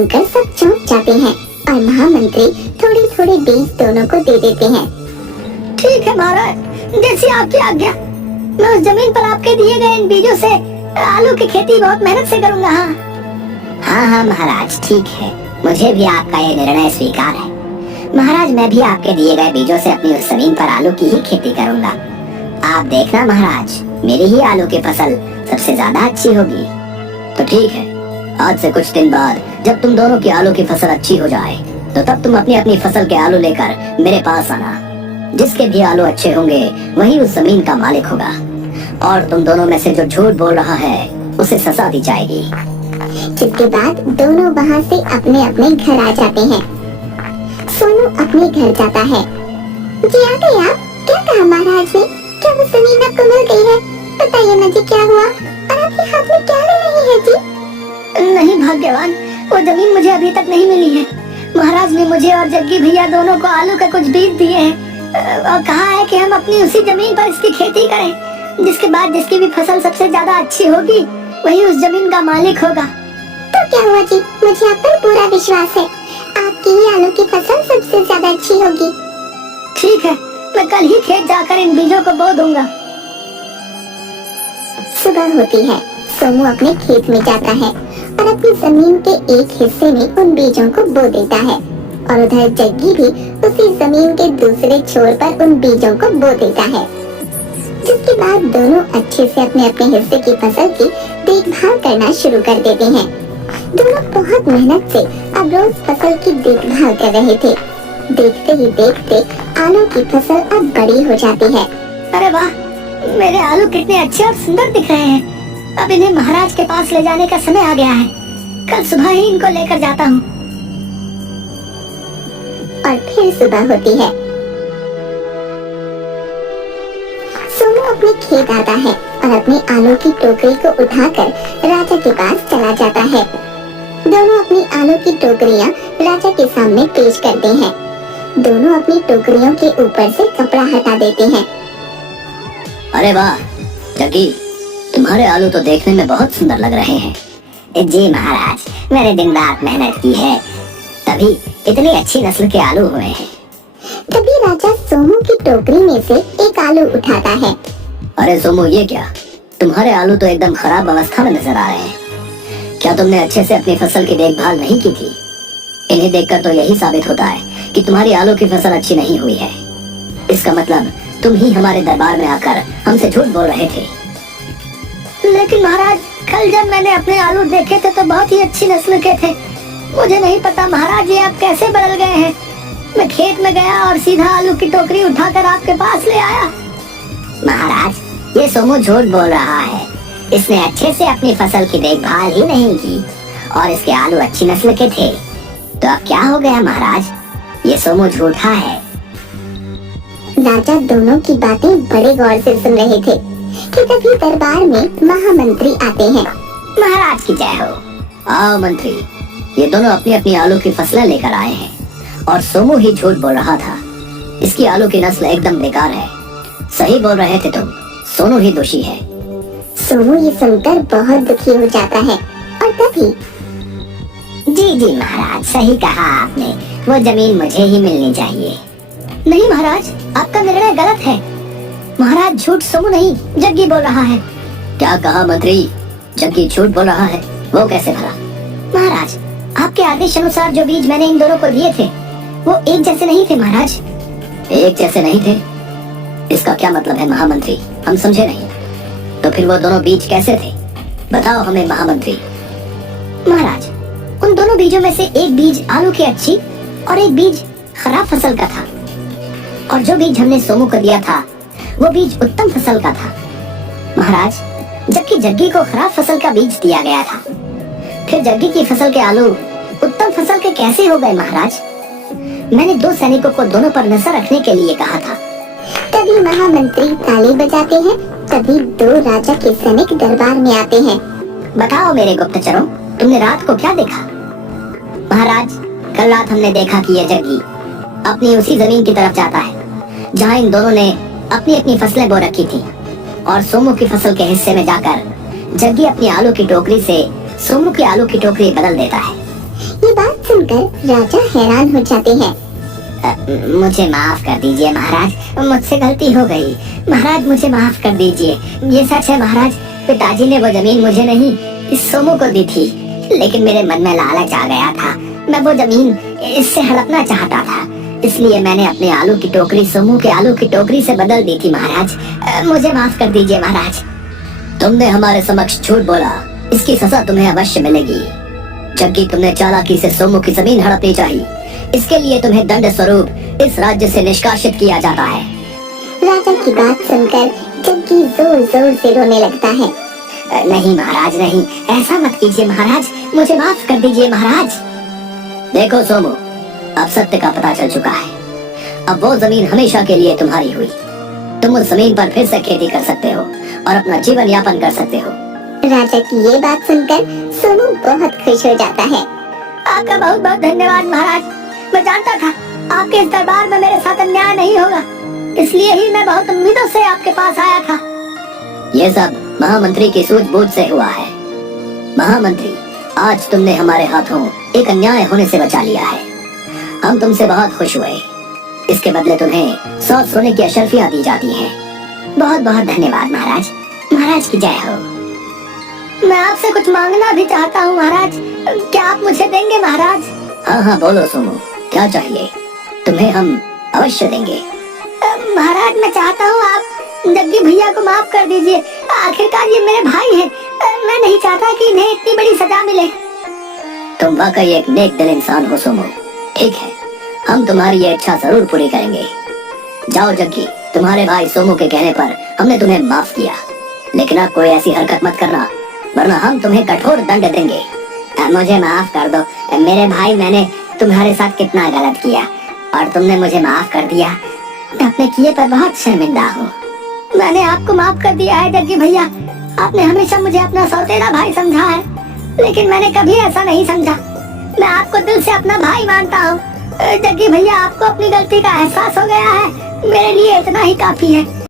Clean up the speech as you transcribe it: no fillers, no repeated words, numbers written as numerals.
सुनकर सब चौंक जाते हैं और महामंत्री थोड़े थोड़े बीज दोनों को दे देते हैं। ठीक है महाराज, जैसी आपकी आज्ञा। मैं उस जमीन पर आपके दिए गए इन बीजों से आलू की खेती बहुत मेहनत से करूंगा। हाँ हाँ महाराज, ठीक है, मुझे भी आपका ये निर्णय स्वीकार है। महाराज, मैं भी आपके दिए गए बीजों से अपनी उस जमीन पर आलू की ही खेती करूंगा। आप देखना महाराज, मेरी ही आलू की फसल सबसे ज्यादा अच्छी होगी। तो ठीक है, आज से कुछ दिन बाद जब तुम दोनों की आलू की फसल अच्छी हो जाए तो तब तुम अपनी अपनी फसल के आलू लेकर मेरे पास आना। जिसके भी आलू अच्छे होंगे वही उस जमीन का मालिक होगा, और तुम दोनों में से जो झूठ बोल रहा है उसे सजा दी जाएगी। जिसके बाद दोनों वहाँ से अपने अपने घर आ जाते हैं। सोनू अपने घर जाता है। जी आ गए आप? क्या कहा महाराज ने? क्या वो जमीन आपको मिल गई है? बताइए ना जी, क्या हुआ? और आपके हाथ में क्या ले रही है जी? नहीं भाग्यवान, वो जमीन मुझे अभी तक नहीं मिली है। महाराज ने मुझे और जग्गी भैया दोनों को आलू के कुछ बीज दिए हैं और कहा है कि हम अपनी उसी जमीन पर इसकी खेती करें, जिसके बाद जिसकी भी फसल सबसे ज्यादा अच्छी होगी वही उस जमीन का मालिक होगा। तो क्या हुआ जी? मुझे आप पर पूरा विश्वास है, आपकी ही आलू की फसल सबसे ज्यादा अच्छी होगी। ठीक है, मैं कल ही खेत जाकर इन बीजों को बो दूंगा। सुबह होती है। सोनू अपने खेत में जाता है और अपनी जमीन के एक हिस्से में उन बीजों को बो देता है, और उधर जग्गी भी उसी जमीन के दूसरे छोर पर उन बीजों को बो देता है। जिसके बाद दोनों अच्छे से अपने अपने हिस्से की फसल की देखभाल करना शुरू कर देते हैं। दोनों बहुत मेहनत से अब रोज फसल की देखभाल कर रहे थे। देखते ही देखते आलू की फसल अब बड़ी हो जाती है। अरे वाह, मेरे आलू कितने अच्छे और सुंदर दिख रहे हैं। अब इन्हें महाराज के पास ले जाने का समय आ गया है। कल सुबह ही इनको लेकर जाता हूँ। और फिर सुबह होती है। सोनू अपने खेत आता है और अपनी आलू की टोकरी को उठाकर राजा के पास चला जाता है। दोनों अपनी आलू की टोकरियां राजा के सामने पेश करते हैं। दोनों अपनी टोकरियों के ऊपर से कपड़ा हटा देते हैं। अरे वाह जग्गी, तुम्हारे आलू तो देखने में बहुत सुंदर लग रहे हैं। जी महाराज, मैंने दिन रात मेहनत की है, तभी इतनी अच्छी नस्ल के आलू हुए हैं। तभी राजा सोमू की टोकरी में से एक आलू उठाता है। अरे सोमू, ये क्या? तुम्हारे आलू तो एकदम खराब अवस्था में नजर आ रहे हैं। क्या तुमने अच्छे से अपनी फसल की देखभाल नहीं की थी? इन्हें देखकर तो यही साबित होता है कि तुम्हारी आलू की फसल अच्छी नहीं हुई है। इसका मतलब तुम ही हमारे दरबार में आकर हमसे झूठ बोल रहे थे। लेकिन महाराज, कल जब मैंने अपने आलू देखे थे तो बहुत ही अच्छी नस्ल के थे। मुझे नहीं पता महाराज, ये आप कैसे बदल गए हैं। मैं खेत में गया और सीधा आलू की टोकरी उठाकर आपके पास ले आया। महाराज, ये सोमू झूठ बोल रहा है। इसने अच्छे से अपनी फसल की देखभाल ही नहीं की और इसके आलू अच्छी नस्ल के थे। तो अब क्या हो गया महाराज? ये सोमू झूठा है। राजा दोनों की बातें बड़े गौर से सुन रहे थे कि तभी दरबार में महामंत्री आते हैं। महाराज की जय हो। आओ मंत्री, ये दोनों अपनी अपनी आलू की फसलें लेकर आए हैं और सोमू ही झूठ बोल रहा था। इसकी आलू की नस्ल एकदम बेकार है। सही बोल रहे थे तुम, सोनू ही दोषी है। सोनू ये सुनकर बहुत दुखी हो जाता है और तभी जी जी महाराज, सही कहा आपने। वो जमीन मुझे ही मिलनी चाहिए। नहीं महाराज, आपका निर्णय गलत है। महाराज, झूठ सोमू नहीं, जग्गी बोल रहा है। क्या कहा मंत्री? जग्गी झूठ बोल रहा है? वो कैसे भला? महाराज, आपके आदेश अनुसार जो बीज मैंने इन दोनों को दिए थे वो एक जैसे नहीं थे महाराज। एक जैसे नहीं थे? इसका क्या मतलब है महामंत्री? हम समझे नहीं। तो फिर वो दोनों बीज कैसे थे? बताओ हमें महामंत्री। महाराज, उन दोनों बीजों में से एक बीज आलू की अच्छी और एक बीज खराब फसल का था, और जो बीज हमने सोमू को दिया था वो बीज उत्तम फसल का था महाराज। जबकि जग्गी को खराब फसल का बीज दिया गया था। फिर जग्गी की फसल के आलू उत्तम फसल के कैसे हो गए महाराज? मैंने 2 सैनिकों को दोनों पर नजर रखने के लिए कहा था। तभी महामंत्री ताली बजाते हैं। तभी 2 राजा के सैनिक दरबार में आते हैं। बताओ मेरे गुप्तचरों, तुमने रात को क्या देखा? महाराज, कल रात हमने देखा कि यह जग्गी अपनी उसी जमीन की तरफ जाता है जहाँ इन दोनों ने अपनी अपनी फसलें बो रखी थी, और सोमू की फसल के हिस्से में जाकर जग्गी अपनी आलू की टोकरी से सोमू की आलू की टोकरी बदल देता है। ये सुनकर राजा हैरान हो जाते हैं। मुझे माफ कर दीजिए महाराज, मुझसे गलती हो गई। महाराज मुझे माफ कर दीजिए। ये सच है महाराज, पिताजी ने वो जमीन मुझे नहीं इस सोमू को दी थी, लेकिन मेरे मन में लालच आ गया था। मैं वो जमीन इससे हड़पना चाहता था, इसलिए मैंने अपने आलू की टोकरी सोमू के आलू की टोकरी से बदल दी थी महाराज। मुझे माफ कर दीजिए महाराज। तुमने हमारे समक्ष झूठ बोला, इसकी सजा तुम्हें अवश्य मिलेगी। जबकि तुमने चालाकी से सोमू की जमीन हड़पनी चाहिए, इसके लिए तुम्हें दंड स्वरूप इस राज्य से निष्कासित किया जाता है। राजा की बात सुनकर जग्गी जोर जोर से रोने लगता है। नहीं महाराज नहीं, ऐसा मत कीजिए महाराज, मुझे माफ कर दीजिए महाराज। देखो सोमू, अब सत्य का पता चल चुका है। अब वो जमीन हमेशा के लिए तुम्हारी हुई। तुम उस जमीन पर फिर से खेती कर सकते हो और अपना जीवन यापन कर सकते हो। राजा की ये बात सुनकर सोमू बहुत खुश हो जाता है। आपका बहुत बहुत धन्यवाद महाराज। मैं जानता था आपके इस दरबार में मेरे साथ अन्याय नहीं होगा, इसलिए ही मैं बहुत उम्मीदों से आपके पास आया था। ये सब महामंत्री की सूझबूझ से हुआ है। महामंत्री, आज तुमने हमारे हाथों एक अन्याय होने से बचा लिया है। हम तुमसे बहुत खुश हुए। इसके बदले तुम्हें 100 सोने की अशर्फियां दी जाती हैं। बहुत बहुत धन्यवाद महाराज। महाराज की जय हो। मैं आपसे कुछ मांगना भी चाहता हूँ महाराज, क्या आप मुझे देंगे महाराज? हाँ हाँ बोलो सोमू, क्या चाहिए? तुम्हें हम अवश्य देंगे। महाराज मैं चाहता हूँ आप जग्गी भैया को माफ कर दीजिए। आखिरकार ये मेरे भाई हैं। मैं नहीं चाहता कि इन्हें इतनी बड़ी सजा मिले। तुम वाकई एक नेक दिल इंसान हो सोमू। ठीक है, हम तुम्हारी ये इच्छा जरूर पूरी करेंगे। जाओ जग्गी, तुम्हारे भाई सोमू के कहने पर हमने तुम्हें माफ किया, लेकिन अब कोई ऐसी हरकत मत करना, वरना हम तुम्हें कठोर दंड देंगे। मुझे माफ कर दो मेरे भाई, मैंने तुम्हारे साथ कितना गलत किया और तुमने मुझे माफ कर दिया। मैं अपने किए पर बहुत शर्मिंदा हूँ। मैंने आपको माफ कर दिया है जग्गी भैया। आपने हमेशा मुझे अपना सौतेला भाई समझा है, लेकिन मैंने कभी ऐसा नहीं समझा। मैं आपको दिल से अपना भाई मानता हूँ। जग्गी भैया, आपको अपनी गलती का एहसास हो गया है, मेरे लिए इतना ही काफी है।